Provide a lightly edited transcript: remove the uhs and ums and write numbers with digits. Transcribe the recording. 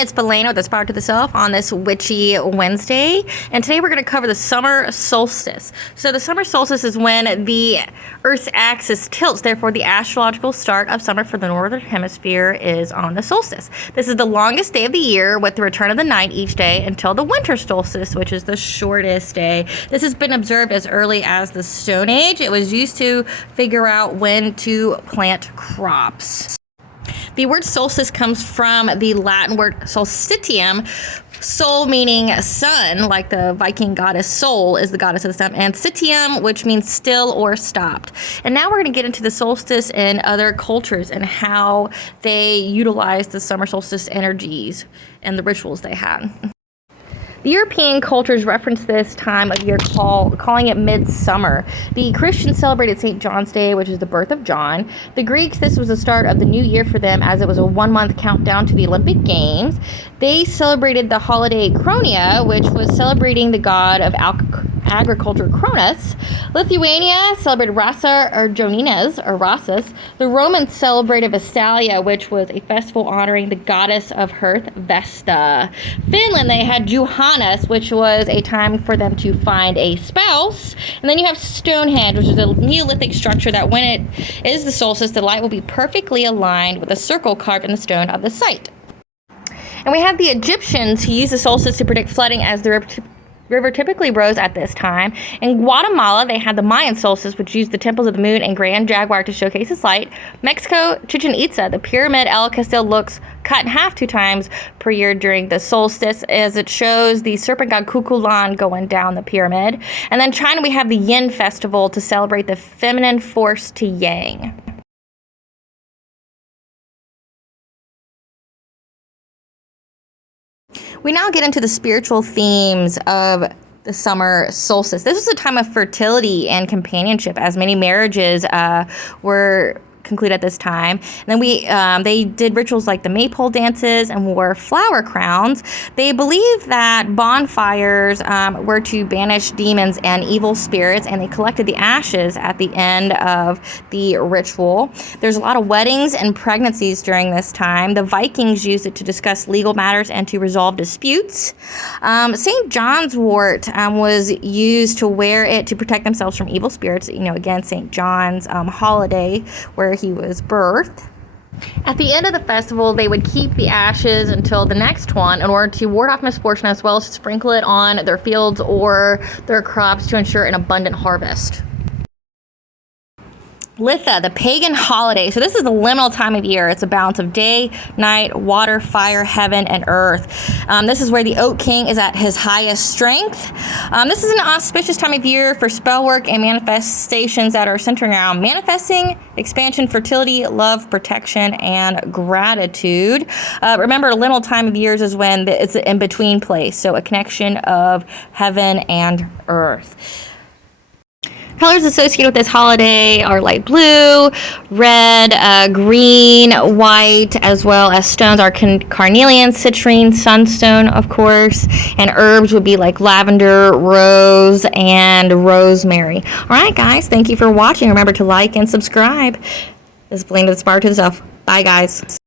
It's Belena with Aspire to the Self on this Witchy Wednesday, and today we're going to cover the Summer Solstice. So the Summer Solstice is when the Earth's axis tilts, therefore the astrological start of summer for the Northern Hemisphere is on the solstice. This is the longest day of the year with the return of the night each day until the Winter Solstice, which is the shortest day. This has been observed as early as the Stone Age. It was used to figure out when to plant crops. The word solstice comes from the Latin word solstitium, sol meaning sun, like the Viking goddess Sol is the goddess of the sun, and citium, which means still or stopped. And now we're going to get into the solstice in other cultures and how they utilize the summer solstice energies and the rituals they had. The European cultures reference this time of year calling it midsummer. The Christians celebrated St. John's Day, which is the birth of John. The Greeks, this was the start of the new year for them, as it was a 1-month countdown to the Olympic Games. They celebrated the holiday Cronia, which was celebrating the god of agriculture Cronus. Lithuania celebrated Rasa or Joninus or Rosas. The Romans celebrated Vestalia, which was a festival honoring the goddess of hearth, Vesta. Finland, they had Juhannus, which was a time for them to find a spouse. And then you have Stonehenge, which is a Neolithic structure that when it is the solstice, the light will be perfectly aligned with a circle carved in the stone of the site. And we have the Egyptians who used the solstice to predict flooding as the river typically rose at this time. In Guatemala, they had the Mayan solstice, which used the temples of the moon and Grand Jaguar to showcase its light. Mexico, Chichen Itza, the pyramid El Castillo looks cut in half 2 times per year during the solstice, as it shows the serpent god Cucullan going down the pyramid. And then China, we have the Yin festival to celebrate the feminine force to Yang. We now get into the spiritual themes of the summer solstice. This was a time of fertility and companionship, as many marriages were concluded at this time. And then they did rituals like the maypole dances and wore flower crowns. They believed that bonfires were to banish demons and evil spirits, and they collected the ashes at the end of the ritual. There's a lot of weddings and pregnancies during this time. The Vikings used it to discuss legal matters and to resolve disputes. St. John's wort was used to wear it to protect themselves from evil spirits. Again, St. John's holiday where he was birthed. At the end of the festival, they would keep the ashes until the next one in order to ward off misfortune, as well as to sprinkle it on their fields or their crops to ensure an abundant harvest. Litha, the pagan holiday. So this is the liminal time of year. It's a balance of day, night, water, fire, heaven, and earth. This is where the Oak King is at his highest strength. This is an auspicious time of year for spell work and manifestations that are centering around manifesting, expansion, fertility, love, protection, and gratitude. Remember, liminal time of years is when it's an in-between place, so a connection of heaven and earth. Colors associated with this holiday are light blue, red, green, white, as well as stones are carnelian, citrine, sunstone, of course, and herbs would be like lavender, rose, and rosemary. All right, guys, thank you for watching. Remember to like and subscribe. This is Belena with Aspire to the Self. Bye, guys.